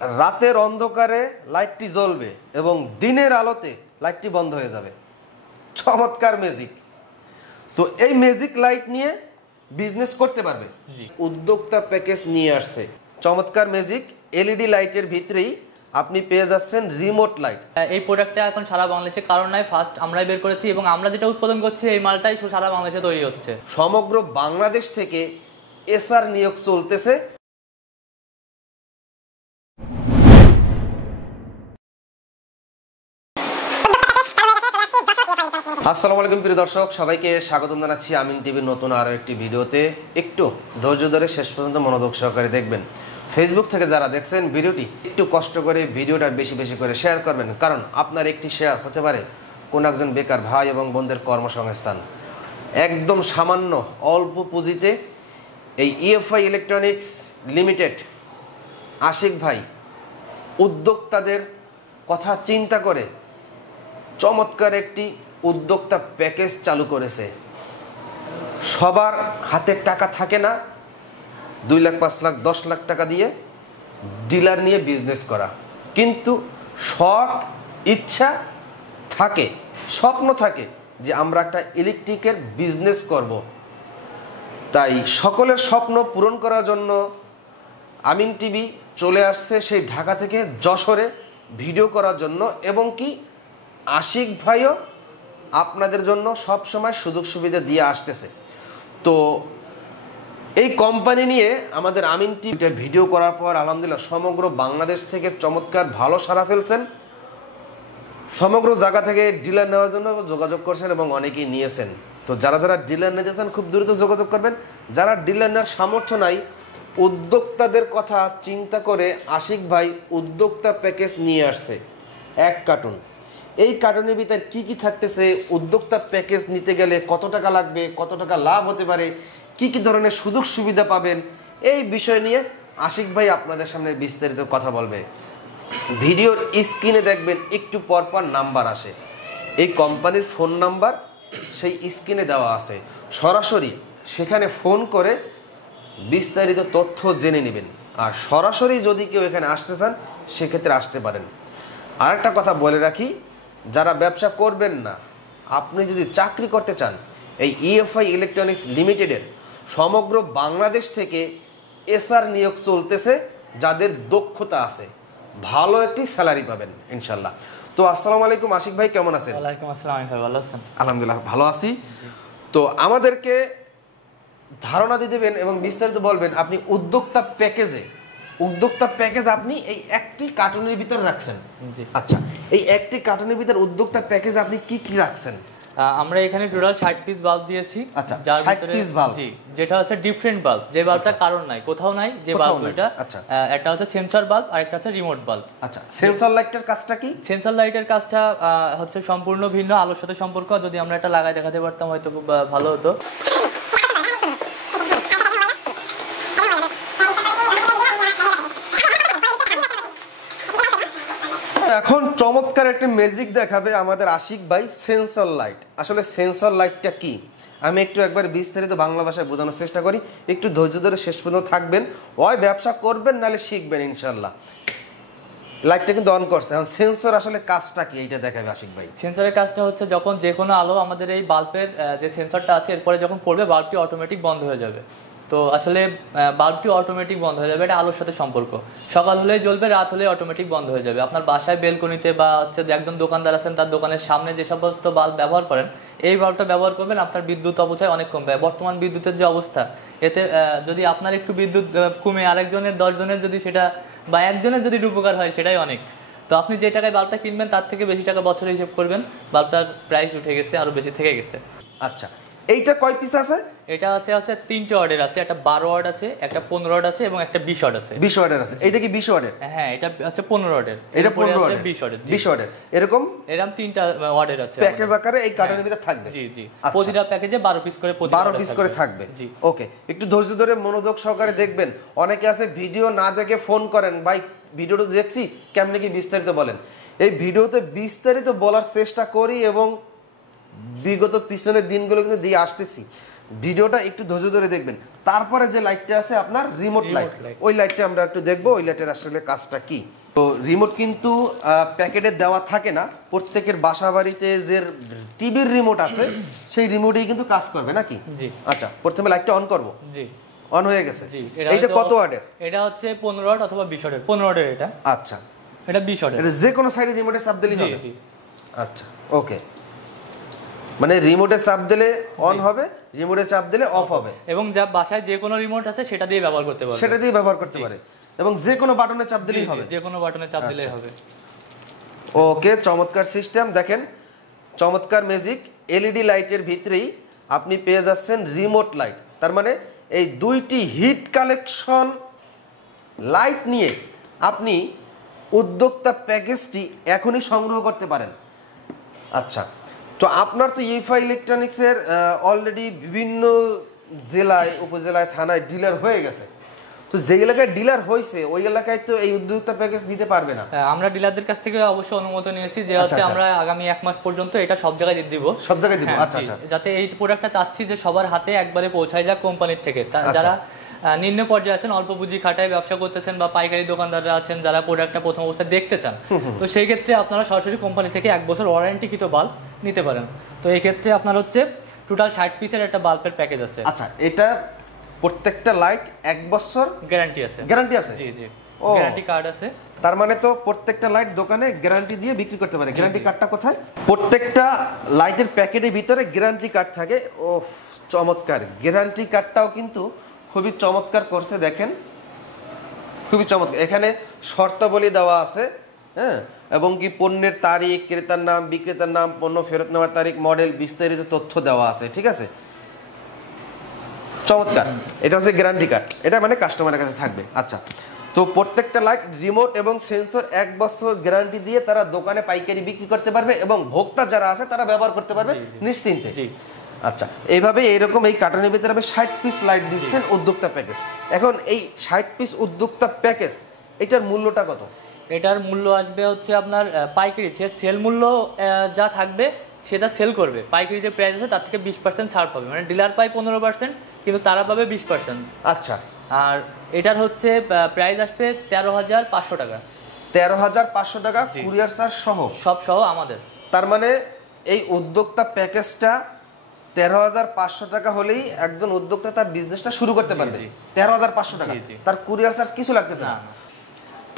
রাতের অন্ধকারে লাইটটি জ্বলবে এবং দিনের আলোতে লাইটটি বন্ধ হয়ে যাবে। চমৎকার ম্যাজিক। তো এই ম্যাজিক লাইট নিয়ে বিজনেস করতে পারবে। উদ্যোক্তা প্যাকেজ নিয়ে আসছে চমৎকার ম্যাজিক এলইডি লাইটের ভিতরেই আপনি পেয়ে যাচ্ছেন রিমোট লাইট। এই প্রোডাক্টটা এখন সারা বাংলাদেশে কারণ নাই, ফার্স্ট আমরাই বের করেছি এবং আমরা যেটা উৎপাদন করছি এই মালটাই সারা বাংলাদেশে তৈরি হচ্ছে। সমগ্র বাংলাদেশ থেকে এসআর নিয়োগ চলতেছে। আসসালামু আলাইকুম প্রিয় দর্শক, সবাইকে স্বাগতম জানাচ্ছি আমিন টিভির নতুন আরও একটি ভিডিওতে। একটু ধৈর্য ধরে শেষ পর্যন্ত মনোযোগ সহকারে দেখবেন। ফেসবুক থেকে যারা দেখছেন ভিডিওটি একটু কষ্ট করে ভিডিওটা বেশি বেশি করে শেয়ার করবেন, কারণ আপনার একটি শেয়ার হতে পারে কোন একজন বেকার ভাই এবং বোনদের কর্মসংস্থান। একদম সামান্য অল্প পুঁজিতে এই ইএফআই ইলেকট্রনিক্স লিমিটেড আশিক ভাই উদ্যোক্তাদের কথা চিন্তা করে চমৎকার একটি উদ্যোক্তা প্যাকেজ চালু করেছে। সবার হাতে টাকা থাকে না 2 লাখ 5 লাখ 10 লাখ টাকা দিয়ে ডিলার নিয়ে বিজনেস করা, কিন্তু শখ ইচ্ছা থাকে, স্বপ্ন থাকে যে আমরা একটা ইলেকট্রিকের বিজনেস করব। তাই সকলের স্বপ্ন পূরণ করার জন্য আমিন টিভি চলে আসছে সেই ঢাকা থেকে যশোরে ভিডিও করার জন্য, এবং কি আশিক ভাইও আপনাদের জন্য সব সময় সুযোগ সুবিধা দিয়ে আসতেছে। তো এই কোম্পানি নিয়ে আমাদের আমিন টিভিতে ভিডিও করার পর আলহামদুলিল্লাহ সমগ্র বাংলাদেশ থেকে চমৎকার ভালো সাড়া ফেলছেন। সমগ্র জায়গা থেকে ডিলার নেওয়ার জন্য যোগাযোগ করছেন এবং অনেকেই নিয়েছেন। তো যারা যারা ডিলার নিতে চান খুব দ্রুত যোগাযোগ করবেন। যারা ডিলার নেওয়ার সামর্থ্য নাই, উদ্যোক্তাদের কথা চিন্তা করে আশিক ভাই উদ্যোক্তা প্যাকেজ নিয়ে আসছে 1 কার্টুন। এই কার্টুনের ভিতরে কি কি থাকতেছে, উদ্যোক্তা প্যাকেজ নিতে গেলে কত টাকা লাগবে, কত টাকা লাভ হতে পারে, কি কি ধরনের সুযোগ সুবিধা পাবেন, এই বিষয় নিয়ে আশিক ভাই আপনাদের সামনে বিস্তারিত কথা বলবে। ভিডিওর স্ক্রিনে দেখবেন একটু পরপর নাম্বার আসে, এই কোম্পানির ফোন নাম্বার সেই স্ক্রিনে দেওয়া আছে। সরাসরি সেখানে ফোন করে বিস্তারিত তথ্য জেনে নেবেন। আর সরাসরি যদি কেউ এখানে আসতে চান সেক্ষেত্রে আসতে পারেন। আরেকটা কথা বলে রাখি, যারা ব্যবসা করবেন না, আপনি যদি চাকরি করতে চান, এই ইএফআই ইলেকট্রনিক্স লিমিটেডের সমগ্র বাংলাদেশ থেকে এসআর নিয়োগ চলতেছে। যাদের দক্ষতা আছে ভালো একটি স্যালারি পাবেন ইনশাল্লাহ। তো আসসালামু আলাইকুম আশিক ভাই, কেমন আছেন? ওয়ালাইকুম আসসালাম, আমি ভালো আছেন? আলহামদুলিল্লাহ ভালো আছি। তো আমাদেরকে ধারণা দিয়ে দেবেন এবং বিস্তারিত বলবেন আপনি উদ্যোক্তা প্যাকেজ আপনি এই একটি কার্টুনের ভিতর রাখছেন। আচ্ছা, এই একটি কার্টুনের ভিতর উদ্যোক্তা প্যাকেজ আপনি কি কি রাখছেন? আমরা এখানে টোটাল 60 পিস বাল্ব দিয়েছি। আচ্ছা, 60 পিস বাল্ব। জি, যেটা হচ্ছে ডিফারেন্ট বাল্ব, যে বাল্বটা কারণ নাই, কোথাও নাই যে বাল্বটা। আচ্ছা, একটা হচ্ছে সেন্সর বাল্ব আর একটা হচ্ছে রিমোট বাল্ব। আচ্ছা, সেন্সর লাইটের কাজটা কি? সেন্সর লাইটের কাজটা হচ্ছে সম্পূর্ণ ভিন্ন, আলোর সাথে সম্পর্ক। যদি আমরা এটা লাগাই দেখাতে পারতাম হয়তো খুব ভালো হতো। এখন চমৎকার একটা ম্যাজিক দেখাবে আমাদের আশিক ভাই, সেন্সর লাইট। আসলে সেন্সর লাইটটা কি আমি একটু একবার বিস্তারিত বাংলা ভাষায় বোঝানোর চেষ্টা করি, একটু ধৈর্য ধরে শেষ পর্যন্ত থাকবেন। হয় ব্যবসা করবেন নাহলে শিখবেন ইনশাল্লাহ। লাইটটা কিন্তু অন করছে, এখন সেন্সর আসলে কাজটা কি এইটা দেখাবে আশিক ভাই। সেন্সরের কাজটা হচ্ছে যখন যে কোনো আলো আমাদের এই বাল্বের যে সেন্সরটা আছে এরপরে যখন পড়বে বাল্বটি অটোমেটিক বন্ধ হয়ে যাবে। তো আসলে বাল্বটি অটোমেটিক বন্ধ হয়ে যাবে, এটা আলোর সাথে সম্পর্ক। সকাল হলেই জ্বলবে, রাত হলে অটোমেটিক বন্ধ হয়ে যাবে। আপনার বাসায় বেলকনিতে বা হচ্ছে একজন দোকানদার আছেন তার দোকানের সামনে যে সমস্ত বাল্ব ব্যবহার করেন, এই বাল্বটা ব্যবহার করবেন, আপনার বিদ্যুৎ অপচয় অনেক কমবে। বর্তমান বিদ্যুতের যে অবস্থা, এতে যদি আপনার একটু বিদ্যুৎ কমে আরেকজনের 10 জনের যদি সেটা বা একজনের যদি উপকার হয় সেটাই অনেক। তো আপনি যে টাকায় বাল্বটা কিনবেন তার থেকে বেশি টাকা বছরে হিসেব করবেন, বাল্বটার প্রাইস উঠে গেছে, আরো বেশি থেকে গেছে। আচ্ছা, এইটা কয় পিস আছে? এটা আছে 3টে অর্ডার আছে, একটা 12 অর্ডার আছে, একটা 15 অর্ডার আছে এবং একটা 20 অর্ডার আছে। 20 অর্ডার আছে। এইটা কি 20 অর্ডার? হ্যাঁ, এটা হচ্ছে 15 অর্ডার, এটা 15 অর্ডার, 20 অর্ডার। 20 অর্ডার এরকম 3টা অর্ডার আছে প্যাকেজ আকারে এই কার্টুনের ভিতরে থাকবে। জি জি, প্রতিটা প্যাকেজে 12 পিস করে 12 পিস করে থাকবে। জি, ওকে, একটু ধৈর্য ধরে মনোযোগ সহকারে দেখবেন। অনেকে আছে ভিডিও না দেখে ফোন করেন, ভাই ভিডিওটা দেখছি কেমনে কি বিস্তারিত বলেন। এই ভিডিওতে বিস্তারিত বলার চেষ্টা করি এবং বিগত পিছনের দিনগুলো কিন্তু দিয়ে আসতেছি। ভিডিওটা একটু ধৈর্য ধরে দেখবেন। তারপরে যে লাইটটা আছে আপনার রিমোট লাইট, ওই লাইটটা আমরা একটু দেখবো ওই লাইটের আসলে কাজটা কি। তো রিমোট কিন্তু প্যাকেটে দেওয়া থাকে না, প্রত্যেকের বাসা বাড়িতে যে টিভির রিমোট আছে সেই রিমোটেই কিন্তু কাজ করবে নাকি? জি। আচ্ছা, প্রথমে লাইটটা অন করব। জি, অন হয়ে গেছে। জি। এইটা কত ওয়াটের? এটা হচ্ছে 15 ওয়াট অথবা 20 ওয়াটের। 15 ওয়াটের এটা। আচ্ছা, এটা 20 ওয়াটের। এটা যে কোনো সাইডে রিমোটে চাপ দিলেই হবে? জি। আচ্ছা, ওকে। মানে রিমোটে চাপ দিলে অন হবে, রিমোটে চাপ দিলে অফ হবে, এবং যা বাসায় যে কোনো রিমোট আছে সেটা দিয়ে ব্যবহার করতে পারবে। সেটা দিয়ে ব্যবহার করতে পারে, এবং যে কোনো বাটনে চাপ দিলেই হবে। যে কোনো বাটনে চাপ দিলেই হবে। ওকে, চমৎকার সিস্টেম। দেখেন চমৎকার ম্যাজিক। এলইডি লাইটের ভিতরেই আপনি পেয়ে যাচ্ছেন রিমোট লাইট। তার মানে এই দুইটি হিট কালেকশন লাইট নিয়ে আপনি উদ্যোক্তা প্যাকেজটি এখনই সংগ্রহ করতে পারেন। আচ্ছা, তো আপনার তো ইএফআই ইলেকট্রনিক্সের অলরেডি বিভিন্ন জেলায়, উপজেলায়, থানায় ডিলার হয়ে গেছে। তো যে এলাকায় ডিলার হয়েছে ওই এলাকায় তো এই উদ্যোক্তা প্যাকেজ দিতে পারবে না। আমরা ডিলারদের কাছ থেকে অবশ্যই অনুমোদন নিয়েছি যে হচ্ছে আমরা আগামী 1 মাস পর্যন্ত এটা সব জায়গায় দিব। সব জায়গায় দিব? আচ্ছা আচ্ছা। যাতে এই প্রোডাক্টটা চাচ্ছি যে সবার হাতে একবারে পৌঁছায় যাক কোম্পানির থেকে। যারা নিম্ন পর্যায়ে আছেন, অল্প পুঁজি খাটায় ব্যবসা করতেছেন, বা পাইকারি দোকানদাররা আছেন যারা প্রোডাক্টটা প্রথম অবস্থায় দেখতে চান, তো সেই ক্ষেত্রে আপনারা সরাসরি কোম্পানি থেকে 1 বছর ওয়ারেন্টিকৃত বাল্ব নিতে পারেন। তো এই ক্ষেত্রে আপনার হচ্ছে টোটাল 60 পিসের একটা বাল্বের প্যাকেজ আছে। আচ্ছা, এটা প্রত্যেকটা লাইট 1 বছর গ্যারান্টি আছে? গ্যারান্টি আছে। জি জি, গ্যারান্টি কার্ড আছে। তার মানে তো প্রত্যেকটা লাইট দোকানে গ্যারান্টি দিয়ে বিক্রি করতে পারে। গ্যারান্টি কার্ডটা কোথায়? প্রত্যেকটা লাইটের প্যাকেটের ভিতরে গ্যারান্টি কার্ড থাকে। ও চমৎকার! গ্যারান্টি কার্ডটাও কিন্তু খুবই চমৎকার করছে, দেখেন খুবই চমৎকার। এখানে শর্তাবলী দেওয়া আছে, হ্যাঁ, এবং কি পণ্যের তারিখ, ক্রেতার নাম, বিক্রেতার নাম, পণ্য ফেরত নেওয়ার তারিখ, মডেল, বিস্তারিত তথ্য দেওয়া আছে। ঠিক আছে, চমৎকার। এটা হচ্ছে গ্যারান্টি কার্ড, এটা মানে কাস্টমারের কাছে থাকবে। আচ্ছা, তো প্রত্যেকটা লাইট রিমোট এবং সেন্সর 1 বছর গ্যারান্টি দিয়ে তারা দোকানে পাইকারি বিক্রি করতে পারবে, এবং ভোক্তা যারা আছে তারা ব্যবহার করতে পারবে নিশ্চিন্তে। আচ্ছা, এইভাবে এইরকম এই কার্টনের ভিতরে আপনি 60 পিস লাইট দিচ্ছেন উদ্যোক্তা প্যাকেজ। এখন এই 60 পিস উদ্যোক্তা প্যাকেজ, এটার মূল্যটা কত? এটার মূল্য আসবে হচ্ছে আপনার পাইকারি সেল মূল্য যা থাকবে সেটা সেল করবে। পাইকারি যে প্রাইস আছে তার থেকে 20% ছাড় পাবে, মানে ডিলার পায় 15%, কিন্তু তারা পাবে 20%। আচ্ছা, আর এটার হচ্ছে প্রাইস আসবে 13,500 টাকা। 13,500 টাকা কুরিয়ার চার্জ সহ? সব সহ আমাদের। তার মানে এই উদ্যোক্তা প্যাকেজটা 13,500 টাকা হলেই একজন উদ্যোক্তা তার বিজনেসটা শুরু করতে পারবে। 13,500 টাকা, তার কুরিয়ার চার্জ কিছু লাগতেছে না।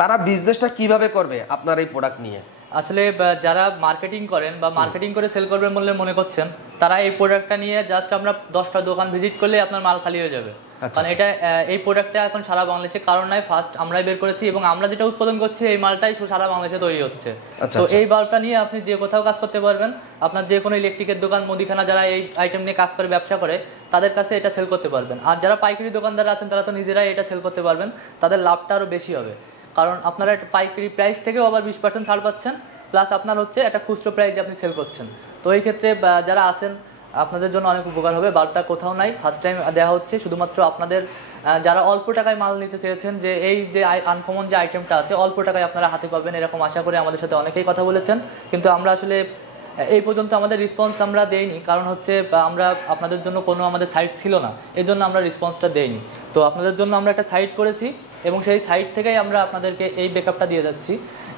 তারা বিজনেসটা কিভাবে করবে আপনার এই প্রোডাক্ট নিয়ে? আসলে যারা মার্কেটিং করেন বা মার্কেটিং করে সেল করবেন বলে মনে করছেন, তারা এই প্রোডাক্টটা নিয়ে জাস্ট আমরা 10টা দোকান ভিজিট করলে আপনার মাল খালি হয়ে যাবে। কারণ এটা এই প্রোডাক্টটা এখন সারা বাংলাদেশে কারণ নাই, ফার্স্ট আমরাই বের করেছি, এবং আমরা যেটা উৎপাদন করছি এই মালটাই সারা বাংলাদেশে তৈরি হচ্ছে। তো এই বাল্বটা নিয়ে আপনি যে কোথাও কাজ করতে পারবেন। আপনার যে কোনো ইলেকট্রিকের দোকান, মুদিখানা যারা এই আইটেম নিয়ে কাজ করে ব্যবসা করে তাদের কাছে এটা সেল করতে পারবেন। আর যারা পাইকারি দোকানদার আছেন তারা তো নিজেরাই এটা সেল করতে পারবেন, তাদের লাভটা আরও বেশি হবে। কারণ আপনারা একটা পাইকারি প্রাইস থেকেও আবার 20% ছাড় পাচ্ছেন, প্লাস আপনার হচ্ছে একটা খুচরো প্রাইসে আপনি সেল করছেন। তো এই ক্ষেত্রে যারা আছেন আপনাদের জন্য অনেক উপকার হবে। বাল্বটা কোথাও নাই, ফার্স্ট টাইম দেওয়া হচ্ছে শুধুমাত্র আপনাদের যারা অল্প টাকায় মাল নিতে চেয়েছেন, যে এই যে আনকমন যে আইটেমটা আছে অল্প টাকায় আপনারা হাতে পাবেন, এরকম আশা করে আমাদের সাথে অনেকেই কথা বলেছেন। কিন্তু আমরা আসলে এই পর্যন্ত আমাদের রেসপন্স আমরা দেইনি, কারণ হচ্ছে আমরা আপনাদের জন্য কোনো আমাদের সাইট ছিল না, এই জন্য আমরা রেসপন্সটা দেইনি। তো আপনাদের জন্য আমরা একটা সাইট করেছি, এবং সেই সাইট থেকেই আমরা আপনাদেরকে এই ব্যাকআপটা দিয়ে যাচ্ছি,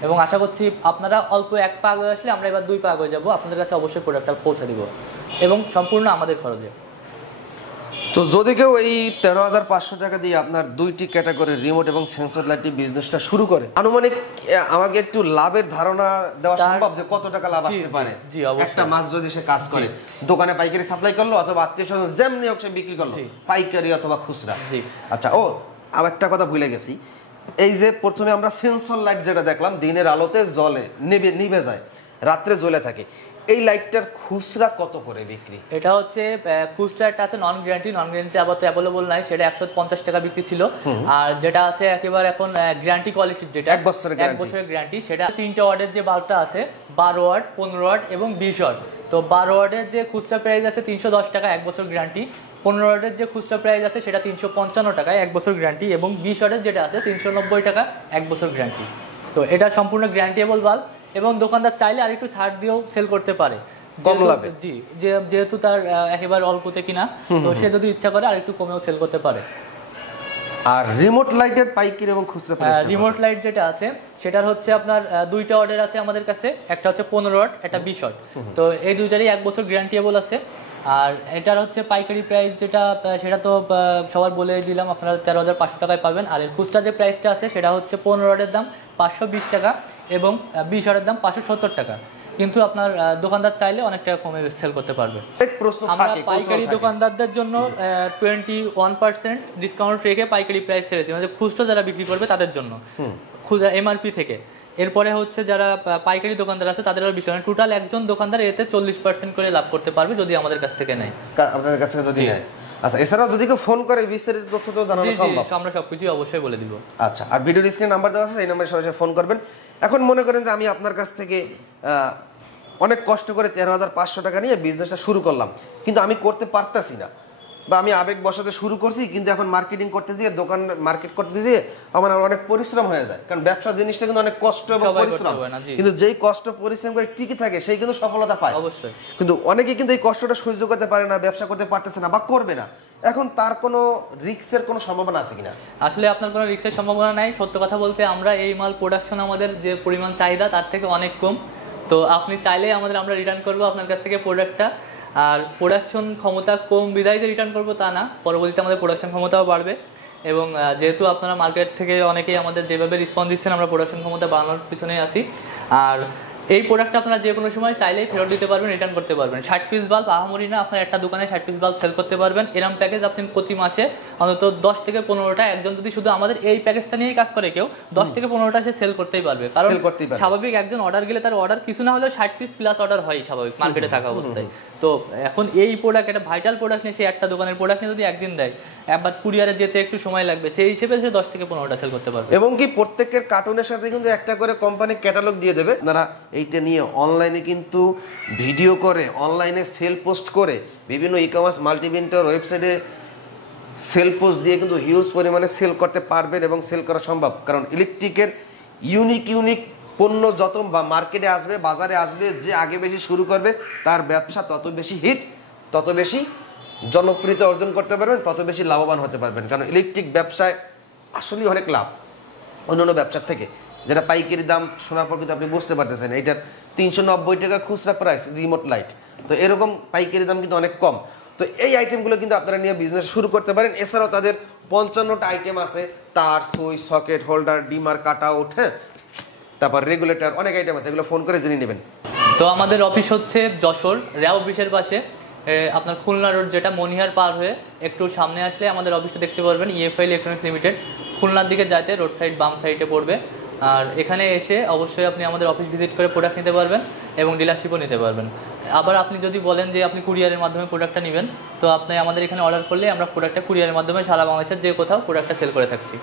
এবং আশা করছি আপনারা অল্প 1 পা আগে আসলে আমরা এবার 2 পা আগে যাবো, আপনাদের কাছে অবশ্যই প্রোডাক্টটা পৌঁছে দিব, এবং সম্পূর্ণ আমাদের খরচে। তো যদি কেউ এই 13,500 টাকা দিয়ে আপনার 2টি ক্যাটাগরি রিমোট এবং সেন্সর লাইটের বিজনেসটা শুরু করে, আনুমানিক আমাকে একটু লাভের ধারণা দেওয়া সম্ভব যে কত টাকা লাভ আসতে পারে একটা মাস যদি সে কাজ করে? দোকানে পাইকারি সাপ্লাই করলো অথবা আত্মীয়স্বজন যেমনি হোক সে বিক্রি করলো, পাইকারি অথবা খুচরা। আচ্ছা, ও আর একটা কথা ভুলে গেছি, এই যে প্রথমে আমরা সেন্সর লাইট যেটা দেখলাম দিনের আলোতে জ্বলে, নিভে যায়, রাত্রে জ্বলে থাকে, এই লাইটটার খুচরা কত করে বিক্রি? এটা হচ্ছে খুচরা একটা আছে নন গ্যারান্টি আবার তো অ্যাভেলেবল নাই, সেটা 150 টাকা বিক্রি ছিল। আর যেটা আছে একেবারে এখন গ্যারান্টি কোয়ালিটির, যেটা 1 বছরের গ্যারান্টি, সেটা 3টে ওয়াটের যে বাল্বটা আছে, 12 ওয়াট, 15 ওয়াট এবং 20 ওয়াট। তো 12 ওয়াটের যে খুচরা প্রাইস আছে 310 টাকা, 1 বছর গ্যারান্টি। 15 ওয়াটের যে খুচরা প্রাইস আছে সেটা 355 টাকায়, 1 বছর গ্যারান্টি, এবং 20 ওয়াটের যেটা আছে 390 টাকা, 1 বছর গ্যারান্টি। তো এটা সম্পূর্ণ গ্যারান্টিয়েবল বাল্ব, এবং দোকানদার চাইলে আরেকটু ছাড় দিয়েও সেল করতে পারে। কম লাভে। জি, যেহেতু তার একেবারে অল্পতে কিনা, তো সে যদি ইচ্ছা করে আর একটু কমেও সেল করতে পারে। আর রিমোট লাইটের পাইকারি এবং খুচরা প্রাইস, রিমোট লাইট যেটা আছে সেটার হচ্ছে আপনার দুইটা অর্ডার আছে আমাদের কাছে, একটা হচ্ছে 15 ওয়াট, একটা 20 ওয়াট। তো এই দুইটারই 1 বছর গ্যারান্টিয়েবল আছে। আর এটার হচ্ছে পাইকারি প্রাইস যেটা, সেটা তো সবার বলে দিলাম, আপনারা 13,500 টাকায় পাবেন। আর এর খুচরা যে প্রাইসটা আছে সেটা হচ্ছে 15 ওয়াটের দাম 520 টাকা এবং 20 ওয়াটের দাম 570 টাকা। কিন্তু আপনার দোকানদার চাইলে অনেক টাকা কমে সেল করতে পারবে। আমরা পাইকারি দোকানদারদের জন্য 21% ডিসকাউন্ট রেখে পাইকারি প্রাইস ছেড়েছি, মানে খুচরা যারা বিক্রি করবে তাদের জন্য খুচরা এমআরপি থেকে। এরপরে হচ্ছে যারা পাইকারি দোকানদার আছে তাদের আরো বিষয়, টোটাল একজন দোকানদার এতে 40% করে লাভ করতে পারবে যদি আমাদের কাছ থেকে নেয়, আপনাদের কাছ থেকে যদি নেয়। আচ্ছা, এছাড়াও যদি কেউ ফোন করে বিস্তারিত তথ্য তো জানানো সম্ভব? আমরা সবকিছু অবশ্যই বলে দিব। আচ্ছা, আর ভিডিও স্ক্রিনে নাম্বার দেওয়া আছে, এই নম্বরে সরাসরি ফোন করবেন। এখন মনে করেন যে আমি আপনার কাছ থেকে অনেক কষ্ট করে 13,500 টাকা নিয়ে বিজনেসটা শুরু করলাম, কিন্তু আমি করতে পারতাছি না, বা আমি আবেগ বসাতে শুরু করছি, কিন্তু এখন মার্কেটিং করতে গিয়ে, দোকান মার্কেট করতে গিয়ে আমার অনেক পরিশ্রম হয়ে যায়। কারণ ব্যবসা জিনিসটা কিন্তু অনেক কষ্ট এবং পরিশ্রম, কিন্তু যেই কষ্ট পরিশ্রম করে টিকে থাকে সেই কিন্তু সফলতা পায় অবশ্যই। কিন্তু অনেকে কিন্তু এই কষ্টটা সহ্য করতে পারে না, ব্যবসা করতে পারতেছে না বা করবে না। এখন তার কোনো রিস্কের কোনো সম্ভাবনা আছে কিনা? আসলে আপনার কোনো রিস্কের সম্ভাবনা নাই। সত্য কথা বলতে আমরা এই মাল প্রোডাকশন আমাদের যে পরিমাণ চাহিদা তার থেকে অনেক কম। তো আপনি চাইলে আমরা রিটার্ন করবো আপনার কাছ থেকে প্রোডাক্টটা। আর প্রোডাকশন ক্ষমতা কম বিধায় যে রিটার্ন করবো তা না, পরবর্তীতে আমাদের প্রোডাকশন ক্ষমতাও বাড়বে। এবং যেহেতু আপনারা মার্কেট থেকে অনেকেই আমাদের যেভাবে রেসপন্স দিচ্ছেন, আমরা প্রোডাকশন ক্ষমতা বাড়ানোর পিছনেই আছি। আর এই প্রোডাক্টটা আপনারা যে কোনো সময় চাইলেই ফেরত দিতে পারবেন, রিটার্ন করতে পারবেন। 60 পিস বাল্ব আহামরি না, আপনার একটা দোকানে 60 পিস বাল্ব সেল করতে পারবেন। এরকম প্যাকেজ আপনি প্রতি মাসে অন্তত 10 থেকে 15টা, একজন যদি শুধু আমাদের এই প্যাকেজটা নিয়েই কাজ করে কেউ 10 থেকে 15টা সে সেল করতেই পারবে। কারণ স্বাভাবিক একজন অর্ডার গেলে তার অর্ডার কিছু না হলেও 60 পিস প্লাস অর্ডার হয় স্বাভাবিক মার্কেটে থাকা অবস্থায়। তো এখন এই প্রোডাক্ট, একটা ভাইটাল প্রোডাক্ট নিয়ে সে একটা দোকানের প্রোডাক্ট নিয়ে যদি একদিন দেয়, একবার কুরিয়ারে যেতে একটু সময় লাগবে, সেই হিসেবে সে 10 থেকে 15টা সেল করতে পারবে। এবং কি প্রত্যেকের কার্টুনের সাথে কিন্তু একটা করে কোম্পানি ক্যাটালগ দিয়ে দেবে। আপনারা এইটা নিয়ে অনলাইনে কিন্তু ভিডিও করে, অনলাইনে সেল পোস্ট করে, বিভিন্ন ই কমার্স মাল্টিভেন্ডর ওয়েবসাইটে সেল পোস্ট দিয়ে কিন্তু হিউজ পরিমাণে সেল করতে পারবেন এবং সেল করা সম্ভব। কারণ ইলেকট্রিকের ইউনিক পণ্য যত বা মার্কেটে আসবে, বাজারে আসবে, যে আগে বেশি শুরু করবে তার ব্যবসা তত বেশি হিট, তত বেশি জনপ্রিয়তা অর্জন করতে পারবেন, তত বেশি লাভবান হতে পারবেন। কারণ ইলেকট্রিক ব্যবসায় আসলেই অনেক লাভ অন্যান্য ব্যবসার থেকে, যেটা পাইকারি দাম শোনার পর কিন্তু আপনি বুঝতে পারতেছেন এইটার 390 টাকা খুচরা প্রাইস রিমোট লাইট। তো এরকম পাইকারি দাম কিন্তু অনেক কম। তো এই আইটেমগুলো কিন্তু আপনারা নিয়ে বিজনেস শুরু করতে পারেন। এছাড়াও তাদের 55টা আইটেম আছে, তার, switch, socket, holder, dimmer, cut out, হ্যাঁ, তারপর রেগুলেটর, অনেক আইটেম আছে, এগুলো ফোন করে জেনে নেবেন। তো আমাদের অফিস হচ্ছে যশোর র্যাব অফিসের পাশে, আপনার খুলনা রোড যেটা মনিহার পার হয়ে একটু সামনে আসলে আমাদের অফিসটা দেখতে পারবেন। EFI Electronics লিমিটেড, খুলনার দিকে যাইতে রোড সাইড বাম সাইডে পড়বে। আর এখানে এসে অবশ্যই আপনি আমাদের অফিস ভিজিট করে প্রোডাক্ট নিতে পারবেন এবং ডিলারশিপও নিতে পারবেন। আবার আপনি যদি বলেন যে আপনি কুরিয়ারের মাধ্যমে প্রোডাক্টটা নেবেন, তো আপনি আমাদের এখানে অর্ডার করলে আমরা প্রোডাক্টটা কুরিয়ারের মাধ্যমে সারা বাংলাদেশের যে কোথাও প্রোডাক্টটা সেল করে থাকছি।